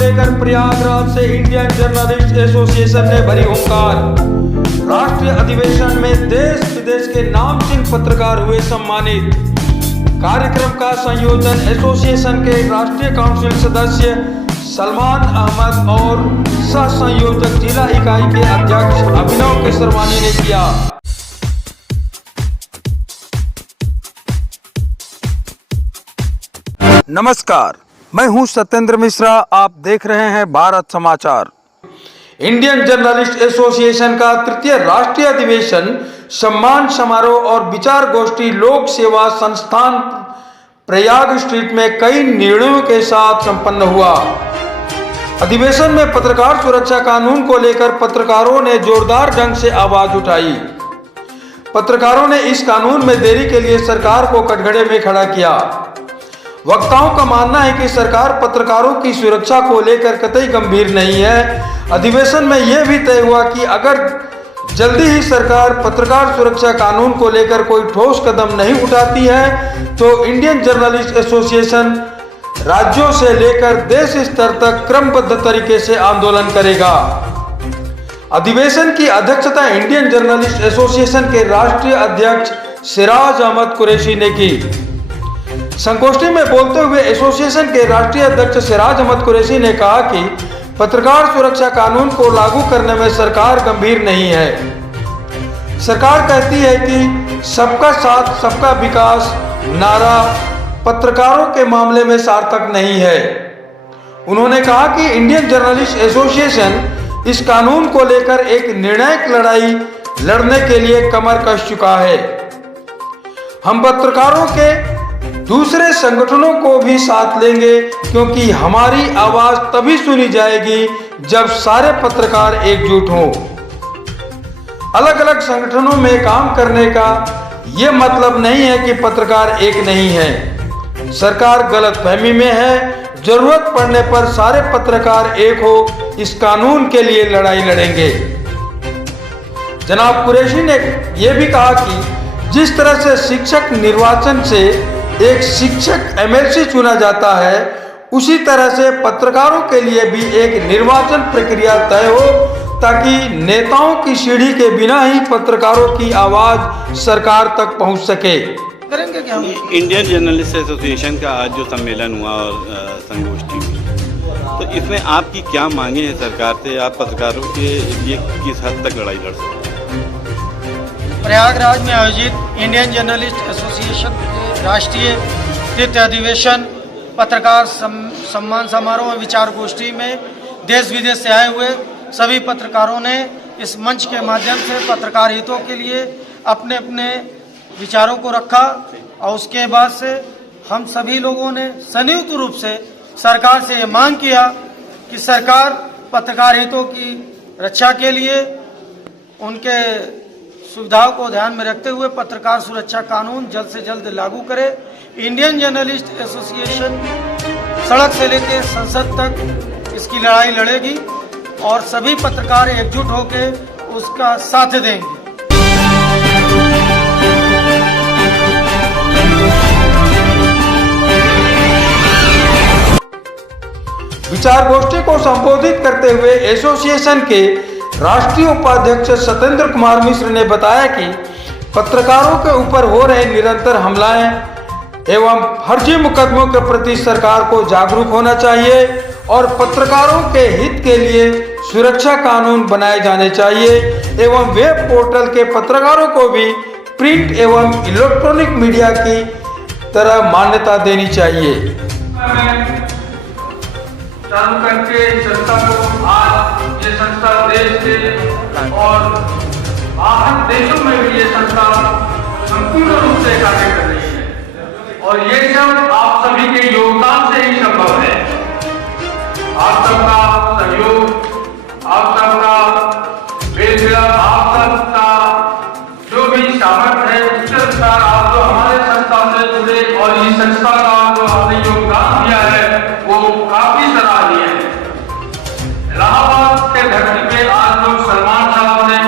लेकर प्रयागराज से Indian journalist association ने भरी हुंकार। राष्ट्रीय अधिवेशन में देश विदेश के नामचीन पत्रकार हुए सम्मानित। कार्यक्रम का संयोजन एसोसिएशन के राष्ट्रीय काउंसिल सदस्य सलमान अहमद और सह संयोजक जिला इकाई के अध्यक्ष अभिनव केसरवानी ने किया। नमस्कार, मैं हूं सत्येंद्र मिश्रा। आप देख रहे हैं भारत समाचार। इंडियन जर्नलिस्ट एसोसिएशन का तृतीय राष्ट्रीय अधिवेशन सम्मान समारोह और विचार गोष्ठी लोक सेवा संस्थान प्रयाग स्ट्रीट में कई निर्णयों के साथ संपन्न हुआ। अधिवेशन में पत्रकार सुरक्षा कानून को लेकर पत्रकारों ने जोरदार ढंग से आवाज उठाई। पत्रकारों ने इस कानून में देरी के लिए सरकार को कटघरे में खड़ा किया। वक्ताओं का मानना है कि सरकार पत्रकारों की सुरक्षा को लेकर कतई गंभीर नहीं है। अधिवेशन में यह भी तय हुआ कि अगर जल्दी ही सरकार पत्रकार सुरक्षा कानून को लेकर कोई ठोस कदम नहीं उठाती है तो इंडियन जर्नलिस्ट एसोसिएशन राज्यों से लेकर देश स्तर तक क्रमबद्ध तरीके से आंदोलन करेगा। अधिवेशन की अध्यक्षता इंडियन जर्नलिस्ट एसोसिएशन के राष्ट्रीय अध्यक्ष सिराज अहमद कुरैशी ने की। संगोष्ठी में बोलते हुए एसोसिएशन के राष्ट्रीय अध्यक्ष सिराज अहमद कुरैशी ने कहा कि पत्रकार सुरक्षा कानून को लागू करने में सरकार गंभीर नहीं है। सरकार कहती है कि सबका साथ सबका विकास नारा पत्रकारों के मामले में सार्थक नहीं है। उन्होंने कहा कि इंडियन जर्नलिस्ट एसोसिएशन इस कानून को लेकर एक निर्णायक लड़ाई लड़ने के लिए कमर कस चुका है। हम पत्रकारों के दूसरे संगठनों को भी साथ लेंगे क्योंकि हमारी आवाज तभी सुनी जाएगी जब सारे पत्रकार एकजुट हों। अलग अलग संगठनों में काम करने का यह मतलब नहीं है कि पत्रकार एक नहीं है। सरकार गलतफहमी में है। जरूरत पड़ने पर सारे पत्रकार एक हो इस कानून के लिए लड़ाई लड़ेंगे। जनाब कुरैशी ने यह भी कहा कि जिस तरह से शिक्षक निर्वाचन से एक शिक्षक एमएलसी चुना जाता है उसी तरह से पत्रकारों के लिए भी एक निर्वाचन प्रक्रिया तय हो ताकि नेताओं की सीढ़ी के बिना ही पत्रकारों की आवाज सरकार तक पहुंच सके। करेंगे क्या? इंडियन जर्नलिस्ट एसोसिएशन का आज जो सम्मेलन हुआ और संगोष्ठी हुई तो इसमें आपकी क्या मांगे हैं सरकार से? आप पत्रकारों के लिए किस हद तक लड़ाई लड़ सकते हैं? प्रयागराज में आयोजित इंडियन जर्नलिस्ट एसोसिएशन के राष्ट्रीय तृतीय अधिवेशन पत्रकार सम्मान समारोह और विचार गोष्ठी में देश विदेश से आए हुए सभी पत्रकारों ने इस मंच के माध्यम से पत्रकार हितों के लिए अपने अपने विचारों को रखा और उसके बाद से हम सभी लोगों ने संयुक्त रूप से सरकार से ये मांग किया कि सरकार पत्रकार हितों की रक्षा के लिए उनके सुविधाओं को ध्यान में रखते हुए पत्रकार सुरक्षा कानून जल्द से जल्द लागू करे। इंडियन जर्नलिस्ट एसोसिएशन सड़क से लेकर संसद तक इसकी लड़ाई लड़ेगी और सभी पत्रकार एकजुट होकर उसका साथ देंगे। विचार गोष्ठी को संबोधित करते हुए एसोसिएशन के राष्ट्रीय उपाध्यक्ष सत्येंद्र कुमार मिश्र ने बताया कि पत्रकारों के ऊपर हो रहे निरंतर हमलाएं एवं फर्जी मुकदमों के प्रति सरकार को जागरूक होना चाहिए और पत्रकारों के हित के लिए सुरक्षा कानून बनाए जाने चाहिए एवं वेब पोर्टल के पत्रकारों को भी प्रिंट एवं इलेक्ट्रॉनिक मीडिया की तरह मान्यता देनी चाहिए। चालू करके संस्था को आज ये संस्था देश के और बाहर देशों में भी ये संस्था संपूर्ण रूप से कार्य कर रही है और ये सब आप सभी के योगदान से ही संभव है। आप सबका सहयोग, आप सबका बेलविरा, आप सबका जो भी सामर्थ्य है उसके अनुसार आप जो हमारे संस्था से जुड़े और इस संस्था का जो आपने योगदान दिया है वो काफी सराहनीय है। इलाहाबाद के धरती पे आज लोग सलमान साहब ने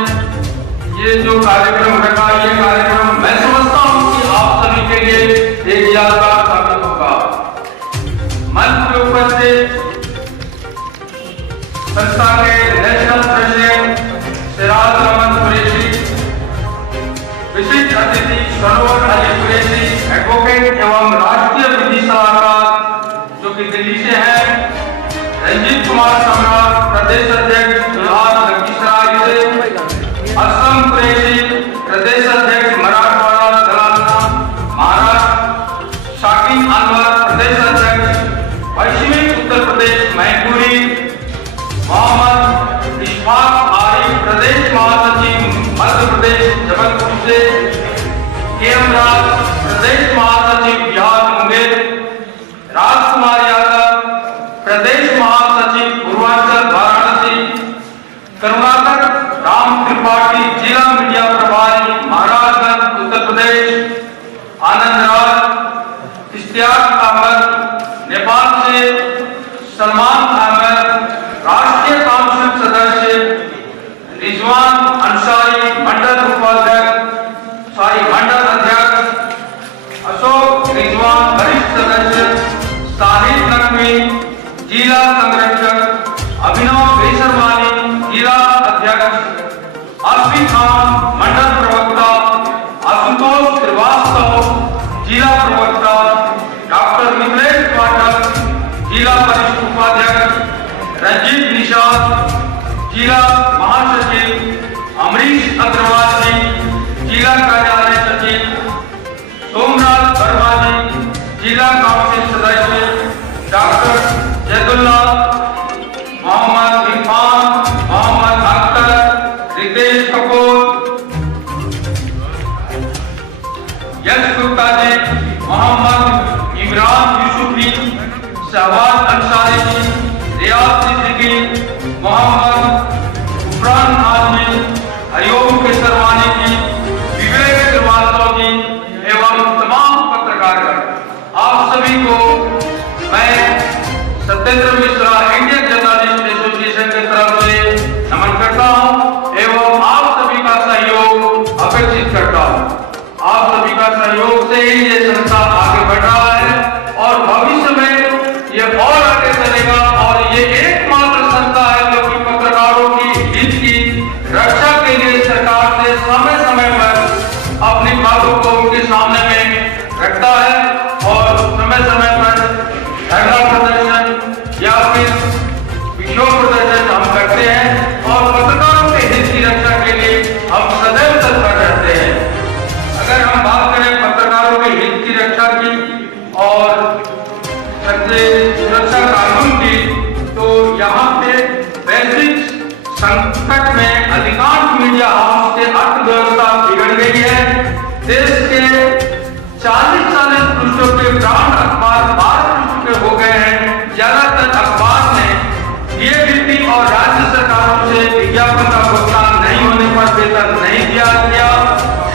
ये जो कार्यक्रम रखा, ये कार्यक्रम मैं समझता हूँ कि आप सभी के लिए एक यादगार साबित होगा। मंच के ऊपर से सरोवर अली कुरैशी एडवोकेट एवं राष्ट्रीय विधि सलाहकार जो कि दिल्ली से हैं, रंजीत कुमार सम्राट प्रदेश अध्यक्ष बिहार लखीसराय से, असलम कुरैशी प्रदेश अध्यक्ष मराठवाड़ा तेलंगाना महाराष्ट्र, शाकिन अनवर प्रदेश अध्यक्ष पश्चिमी उत्तर प्रदेश मैनपुरी, मोहम्मद इशफाक आरिफ प्रदेश महासचिव मध्य प्रदेश जबलपुर से, केएम राज प्रदेश महासचिव बिहार मुंगेर, राजकुमार यादव प्रदेश महासचिव पूर्वांचल वाराणसी, करुणाकर राम त्रिपाठी जिला मीडिया प्रभारी महाराजगंज उत्तर प्रदेश, आनंद राज, इश्तियाक अहमद नेपाल से, सलमान अहमद राष्ट्रीय काउंसिल सदस्य, रिजवान अंसारी मंडल उपाध्यक्ष मंडल अध्यक्ष, अशोक रिजवान वरिष्ठ सदस्य, साहिद नकवी जिला संरक्षक, अभिनव बेसरवानी जिला अध्यक्ष, आसिफ खान मंडल प्रवक्ता, आशुतोष श्रीवास्तव जिला प्रवक्ता, डॉक्टर मिथिलेश पाठक जिला वरिष्ठ उपाध्यक्ष, रंजीत निषाद जिला महासचिव, अमरीश अग्रवाल जी जिला कार्यालय सचिव, सोमनाथ वर्मा जी जिला काउंसिल सदस्य, डॉक्टर जैदुल्ला, मोहम्मद इरफान, मोहम्मद अख्तर, रितेश कपूर, यश गुप्ता जी, मोहम्मद इमरान यूसुफी, शहबाज अंसारी जी, रियाज सिद्दीकी, मोहम्मद उफरान आजमी, अयूब केसरवानी जी, विवेक श्रीवास्तव जी एवं तमाम पत्रकारगण, आप सभी को मैं Satyendra Mishra Indian journalist association की तरफ से नमन करता हूं एवं आप सभी का सहयोग अपेक्षित करता हूं। आप सभी का सहयोग से ही ये संस्था आगे बढ़ रहा है और भविष्य में ये और आगे चलेगा और ये एकमात्र संस्था है जो कि पत्रकारों की हित की रक्षा के लिए सरकार से समय समय पर अपनी बातों को उनके सामने में रखता है और समय समय पर धरना प्रदर्शन या फिर विक्षोभ प्रदर्शन हम करते हैं और पत्रकारों के हित की रक्षा के लिए हम सदैव तत्पर रहते हैं। अगर हम बात करें पत्रकारों के हित की रक्षा की और सुरक्षा कानून की, तो यहाँ पे वैश्विक संकट में अधिकांश मीडिया हाउस की अर्थव्यवस्था बिगड़ गई है। देश के 40 पृष्ठों के ब्रांड अखबार 12 पृष्ठ के हो गए हैं। ज्यादातर अखबार ने डीएबीपी और राज्य सरकारों से विज्ञापन का भुगतान नहीं होने पर वेतन नहीं दिया गया,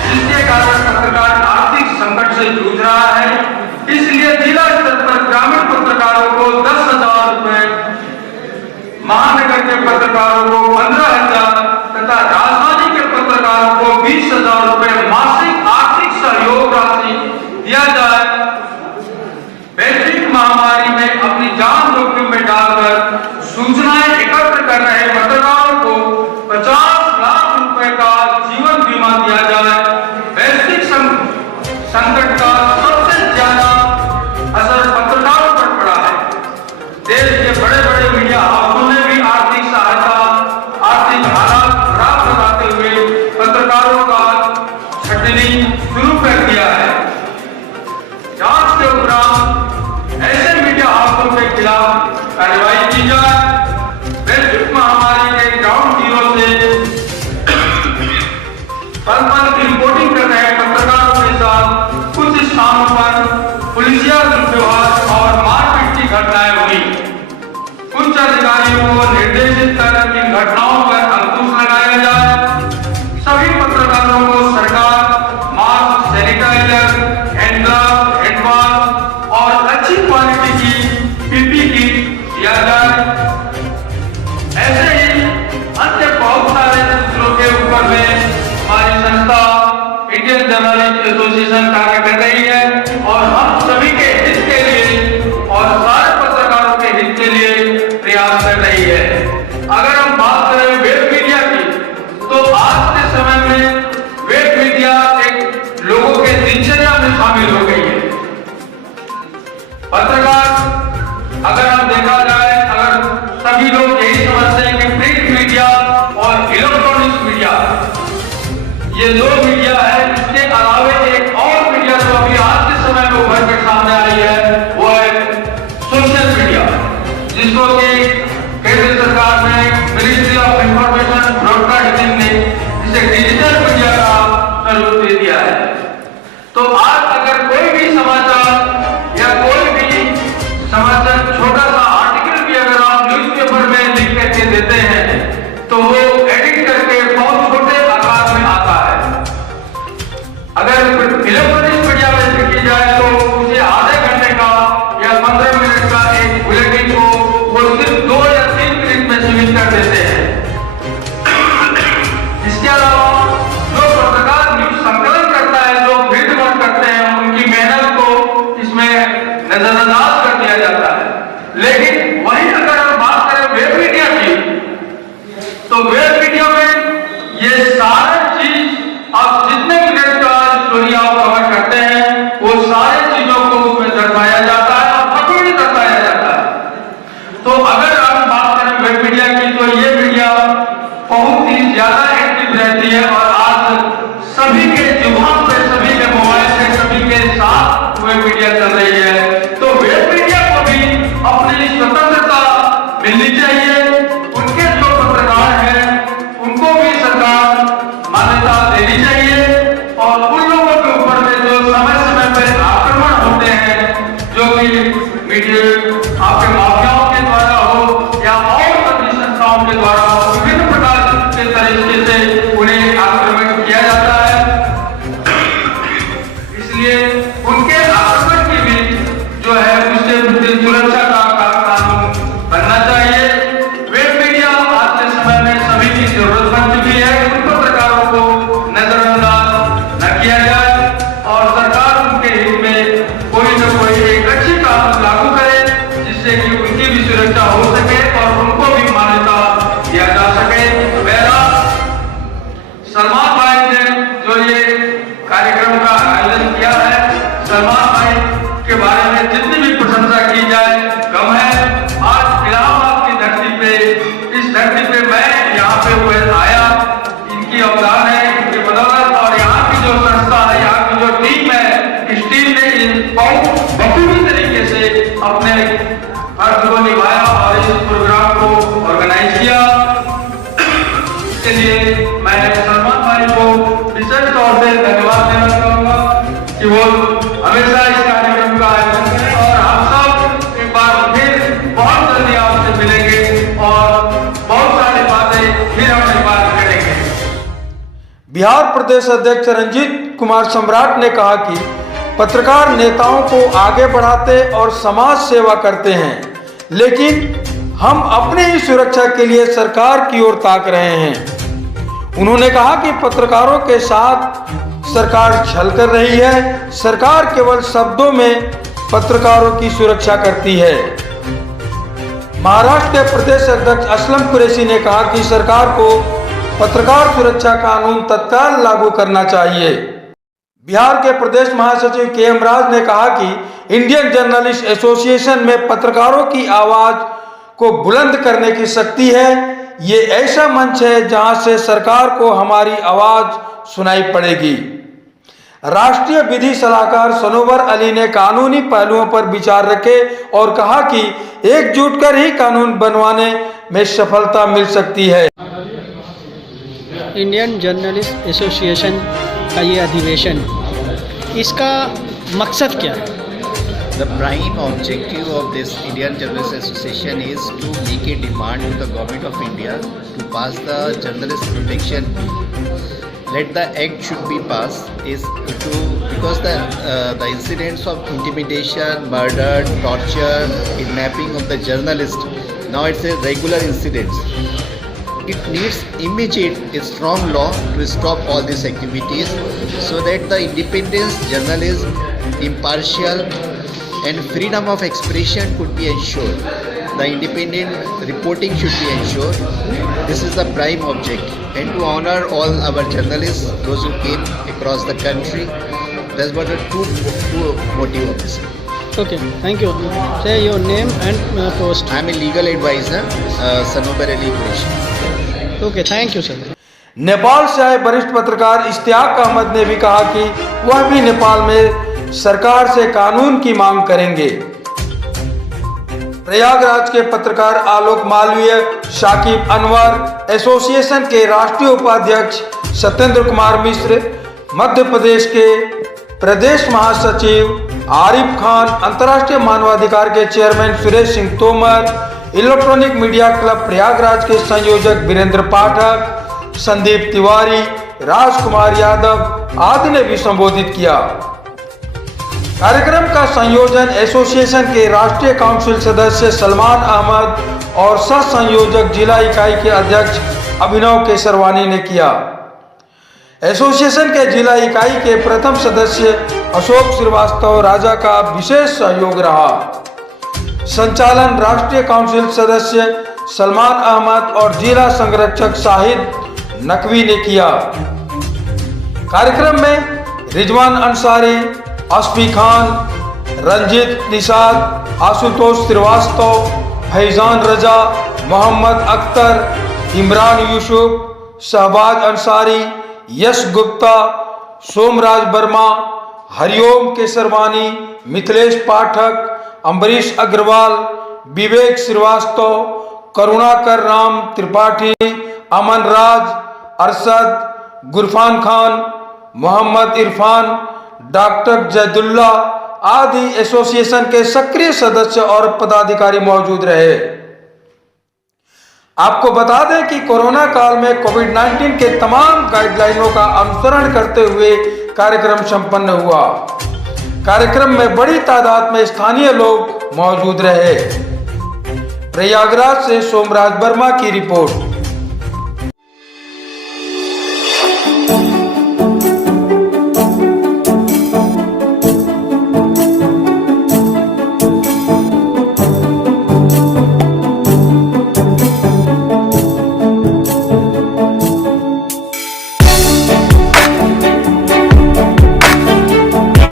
जिसके कारण पत्रकार आर्थिक संकट से जूझ रहा है। इसलिए जिला स्तर पर ग्रामीण पत्रकारों को 10,000 रुपए, महानगर के पत्रकारों को 15,000 तथा राजधानी के पत्रकारों को 20,000 रुपए मासिक आर्थिक सहयोग राशि दिया जाए। वैश्विक महामारी में अपनी जान जोखिम में डालकर सूचनाएं एकत्र कर रहे पत्रकारों को 50 लाख रुपए का जीवन बीमा दिया जाए। वैश्विक संकट का सबसे ज्यादा असर पत्रकारों पर पड़ा है। देश के बड़े बड़े मीडिया हाउसों ने भी आर्थिक सहायता, आर्थिक हालात खराब बताते हुए पत्रकारों का छटनी शुरू कर दिया है। जांच के उपरांत ऐसे मीडिया हाउसों के खिलाफ कार्रवाई की जाए। वैश्विक महामारी के ग्राउंड जीरो से पल-पल की रिपोर्टिंग कर रहे पत्रकारों के साथ कुछ स्थानों पर पुलिसिया दुर्व्यवहार और मारपीट की घटनाएं हुई। उच्च अधिकारियों को निर्देशित कर इन घटनाओं पर अंकुश लगाया जाए। सभी पत्रकारों को सरकार mask, sanitizer, hand glove, hand wash और अच्छी क्वालिटी की पीपी किट दिया जाए। ऐसे ही अन्य बहुत सारे सूत्रों के ऊपर में हमारी संस्था इंडियन जर्नलिस्ट एसोसिएशन कार्य कर रही है और हम सभी के हित के लिए और सारे पत्रकारों के हित के लिए प्रयास कर रही है। अगर हम बात करें वेब मीडिया की, तो आज के समय में वेब मीडिया एक लोगों के सारी चीजों को उसमें दर्शाया जाता है और पकड़ भी दर्शाया जाता है। तो अगर हम बात करें वेब मीडिया की, तो ये मीडिया बहुत ही ज्यादा एक्टिव रहती है और आज सभी के जुबान पे, सभी के मोबाइल पे, सभी के साथ वेब मीडिया चल रही है। तो वेब मीडिया को भी अपनी स्वतंत्रता मिलनी चाहिए। उनके जो पत्रकार हैं उनको भी सरकार मान्यता देनी चाहिए और उन लोगों के ऊपर में जो समय समय पर आक्रमण होते हैं, जो कि मीडिया आपके माफियाओं के द्वारा हो या और सभी संस्थाओं के द्वारा हो, विभिन्न प्रकार के तरीके से उन्हें आक्रमण किया जाता है। इसलिए उनके आक्रमण की भी जो है उससे सुरक्षा का कानून बनना चाहिए। वेब मीडिया आज के समय में सभी की जरूरत बन चुकी है। उन पत्रकारों को नजरअंदाज न किया जाए और सरकार उनके हित में कोई न कोई एक अच्छी कानून लागू करे जिससे कि उनकी भी सुरक्षा हो सके और उनको भी मान्यता दिया जा सके। सलमान भाई ने जो ये कार्यक्रम का आयोजन किया है, सलमान भाई के बारे में जितनी भी प्रशंसा की जाए कम है। आज इलाहाबाद की धरती पे, इस धरती पे मैं यहाँ पे हुए आया, इनकी अवदान है, इनकी बदौलत और यहाँ की जो संस्था है, यहाँ की जो टीम है, इस टीम ने बहुत बखूबी तरीके से अपने फर्ज को निभाया और इस प्रोग्राम को ऑर्गेनाइज किया। इसके लिए मैं सलमान भाई को विशेष तौर से धन्यवाद देना चाहूंगा कि वो हमेशा इस कार्यक्रम का आयोजन करें और हम सब एक बार फिर बहुत जल्दी आपसे मिलेंगे और बहुत सारी बातें फिर हम एक बार करेंगे। बिहार प्रदेश अध्यक्ष रंजीत कुमार सम्राट ने कहा कि पत्रकार नेताओं को आगे बढ़ाते और समाज सेवा करते हैं, लेकिन हम अपनी ही सुरक्षा के लिए सरकार की ओर ताक रहे हैं। उन्होंने कहा कि पत्रकारों के साथ सरकार छल कर रही है। सरकार केवल शब्दों में पत्रकारों की सुरक्षा करती है। महाराष्ट्र के प्रदेश अध्यक्ष असलम कुरैशी ने कहा कि सरकार को पत्रकार सुरक्षा कानून तत्काल लागू करना चाहिए। बिहार के प्रदेश महासचिव के.एम. राज ने कहा कि इंडियन जर्नलिस्ट एसोसिएशन में पत्रकारों की आवाज को बुलंद करने की शक्ति है। ये ऐसा मंच है जहां से सरकार को हमारी आवाज सुनाई पड़ेगी। राष्ट्रीय विधि सलाहकार सनोवर अली ने कानूनी पहलुओं पर विचार रखे और कहा कि एकजुट कर ही कानून बनवाने में सफलता मिल सकती है। इंडियन जर्नलिस्ट एसोसिएशन का ये अधिवेशन, इसका मकसद क्या है? The prime objective of this Indian Journalists Association is to make a demand to the Government of India to pass the Journalist Protection Bill. That the act should be passed is to because the incidents of intimidation, murder, torture, kidnapping of the journalist, now it's a regular incidents. It needs immediate a strong law to stop all these activities so that the independence, journalism, impartial and freedom of expression could be ensured. The independent reporting should be ensured. This is the prime object. And to honor all our journalists, those who came across the country, that's what the two motive of this. Okay, thank you. Say your name and post. I am a legal advisor, Sanobar Ali Qureshi. Okay, thank you, sir. Nepal से आए वरिष्ठ पत्रकार इश्तियाक अहमद ने भी कहा कि वह भी नेपाल में सरकार से कानून की मांग करेंगे। प्रयागराज के पत्रकार आलोक मालवीय, शाकिब अनवर, एसोसिएशन के राष्ट्रीय उपाध्यक्ष सत्येंद्र कुमार मिश्र, मध्य प्रदेश के प्रदेश महासचिव आरिफ खान, अंतर्राष्ट्रीय मानवाधिकार के chairman Suresh Singh Tomar, electronic media club Prayagraj के संयोजक वीरेंद्र पाठक, संदीप तिवारी, राजकुमार यादव आदि ने भी संबोधित किया। कार्यक्रम का संयोजन एसोसिएशन के राष्ट्रीय काउंसिल सदस्य सलमान अहमद और सह संयोजक जिला इकाई के अध्यक्ष अभिनव केसरवानी ने किया। एसोसिएशन के जिला इकाई के प्रथम सदस्य अशोक श्रीवास्तव राजा का विशेष सहयोग रहा। संचालन राष्ट्रीय काउंसिल सदस्य सलमान अहमद और जिला संरक्षक शाहिद नकवी ने किया। कार्यक्रम में रिजवान अंसारी, असफी खान, रंजित निषाद, आशुतोष श्रीवास्तव, फैजान रजा, मोहम्मद अख्तर, इमरान यूसुफ, शहबाज अंसारी, यश गुप्ता, सोमराज वर्मा, हरिओम केसरवानी, मिथिलेश पाठक, अम्बरीश अग्रवाल, विवेक श्रीवास्तव, करुणाकर राम त्रिपाठी, अमन राज, अरशद, गुरफान खान, मोहम्मद इरफान, डॉक्टर जैदुल्ला आदि एसोसिएशन के सक्रिय सदस्य और पदाधिकारी मौजूद रहे। आपको बता दें कि कोरोना काल में कोविड-19 के तमाम गाइडलाइनों का अनुसरण करते हुए कार्यक्रम संपन्न हुआ। कार्यक्रम में बड़ी तादाद में स्थानीय लोग मौजूद रहे। प्रयागराज से सोमराज वर्मा की रिपोर्ट।